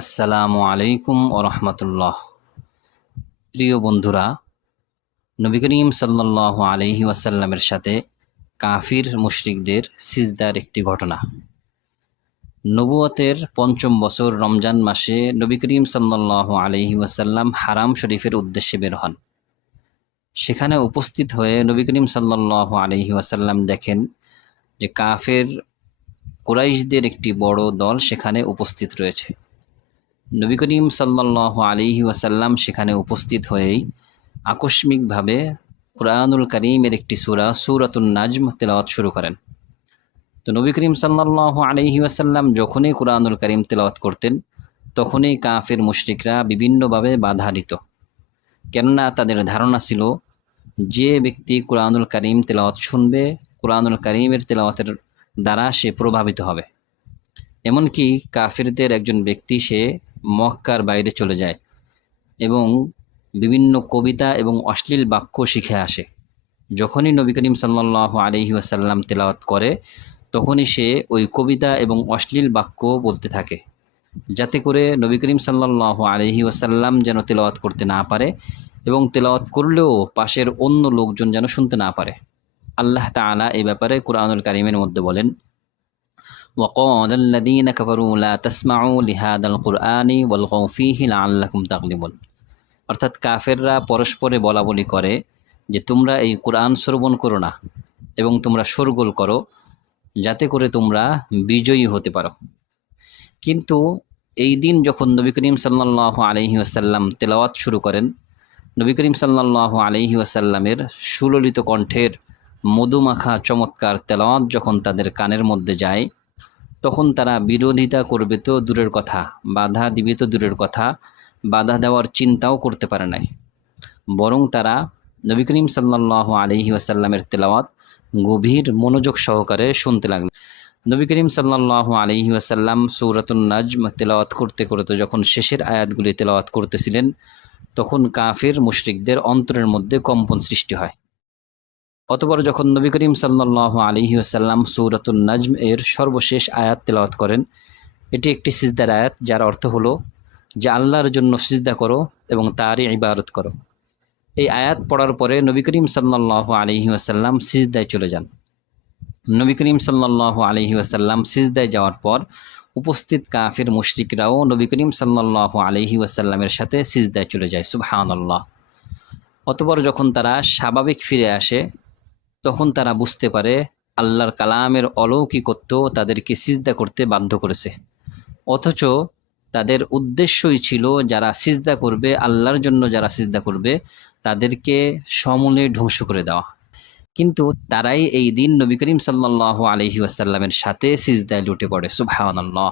আসসালামু আলাইকুম ও রহমতুল্লাহ। প্রিয় বন্ধুরা, নবী করিম সাল্লাল্লাহু আলাইহি ওয়াসাল্লামের সাথে কাফির মুশরিকদের সিজদার একটি ঘটনা। নবুয়তের পঞ্চম বছর রমজান মাসে নবী করিম সাল্লাল্লাহু আলাইহি ওয়াসাল্লাম হারাম শরীফের উদ্দেশ্যে বের হন। সেখানে উপস্থিত হয়ে নবী করিম সাল্লাল্লাহু আলাইহি ওয়াসাল্লাম দেখেন যে কাফের কুরাইশদের একটি বড় দল সেখানে উপস্থিত রয়েছে। নবী করিম সাল্লাল্লাহু আলাইহি ওয়াসাল্লাম সেখানে উপস্থিত হয়েই আকস্মিকভাবে কুরআনুল কারীমের একটি সূরাতুন নাজম তেলাওয়াত শুরু করেন। তো নবী করিম সাল্লাল্লাহু আলাইহি ওয়াসাল্লাম যখনই কুরআনুল কারীম তেলাওয়াত করতেন, তখনই কাফির মুশরিকরা বিভিন্নভাবে বাধা দিত। কেননা তাদের ধারণা ছিল, যে ব্যক্তি কুরআনুল কারীম তেলাওয়াত শুনবে, কুরআনুল কারীমের তেলাওয়াতের দ্বারা সে প্রভাবিত হবে। এমনকি কাফিরদের একজন ব্যক্তি সে মক্কার বাইরে চলে যায় এবং বিভিন্ন কবিতা এবং অশ্লীল বাক্য শিখে আসে। যখনই নবী করিম সাল্লাল্লাহু আলাইহি ওয়াসাল্লাম তেলাওয়াত করে, তখনই সে ওই কবিতা এবং অশ্লীল বাক্য বলতে থাকে, যাতে করে নবী করিম সাল্লাল্লাহু আলাইহি ওয়াসাল্লাম যেন তেলাওয়াত করতে না পারে এবং তেলাওয়াত করলেও পাশের অন্য লোকজন যেন শুনতে না পারে। আল্লাহ তাআলা এই ব্যাপারে কুরআনুল কারীমের মধ্যে বলেন, وقال الذين كفروا لا تسمعوا لهذا القرآن والغوا فيه لعلكم تغلبون। অর্থাৎ কাফেররা পরস্পরে বলাবলি করে যে তোমরা এই কোরআন শ্রবণ করো না এবং তোমরা শোরগোল করো, যাতে করে তোমরা বিজয়ী হতে পারো। কিন্তু এই দিন যখন নবী করিম সাল্লাল্লাহু আলাইহি ওয়াসাল্লাম তেলাওয়াত শুরু করেন, নবী করিম সাল্লাল্লাহু আলাইহি ওয়াসাল্লামের সুললিত কণ্ঠের মধুমাখা চমৎকার তেলাওয়াত যখন তাদের কানের মধ্যে যায়, তখন তারা বিরোধিতা করবে তো দূরের কথা, বাধা দিবে তো দূরের কথা, বাধা দেওয়ার চিন্তাও করতে পারে নাই। বরং তারা নবী করিম সাল্লাল্লাহু আলাইহি ওয়াসাল্লামের তেলাওয়াত গভীর মনোযোগ সহকারে শুনতে লাগলেন। নবী করিম সাল্লাল্লাহু আলাইহি ওয়াসাল্লাম সূরাতুন নাজম তেলাওয়াত করতে করতে যখন শেষের আয়াতগুলি তেলাওয়াত করতেছিলেন, তখন কাফির মুশরিকদের অন্তরের মধ্যে কম্পন সৃষ্টি হয়। অতঃপর যখন নবী করিম সাল্লাল্লাহু আলাইহি ওয়াসাল্লাম সূরাতুন নাজম এর সর্বশেষ আয়াত তেলাওয়াত করেন, এটি একটি সিজদার আয়াত, যার অর্থ হলো যে আল্লাহর জন্য সিজদা করো এবং তারই ইবাদত করো। এই আয়াত পড়ার পরে নবী করিম সাল্লাল্লাহু আলাইহি ওয়াসাল্লাম সিজদায় চলে যান। নবী করিম সাল্লাল্লাহু আলাইহি ওয়াসাল্লাম সিজদায় যাওয়ার পর উপস্থিত কাফির মুশরিকরাও নবী করিম সাল্লাল্লাহু আলাইহি ওয়াসাল্লামের সাথে সিজদায় চলে যায়। সুবহানাল্লাহ। অতঃপর যখন তারা স্বাভাবিক ফিরে আসে, তখন তারা বুঝতে পারে আল্লাহর কালামের অলৌকিকত্ব তাদেরকে সিজদা করতে বাধ্য করেছে। অথচ তাদের উদ্দেশ্যই ছিল যারা সিজদা করবে, আল্লাহর জন্য যারা সিজদা করবে, তাদেরকে সমূলে ধ্বংস করে দেওয়া। কিন্তু তারাই এই দিন নবী করিম সাল্লাল্লাহু আলাইহি ওয়াসাল্লামের সাথে সিজদায় লুটে পড়ে। সুবহানাল্লাহ।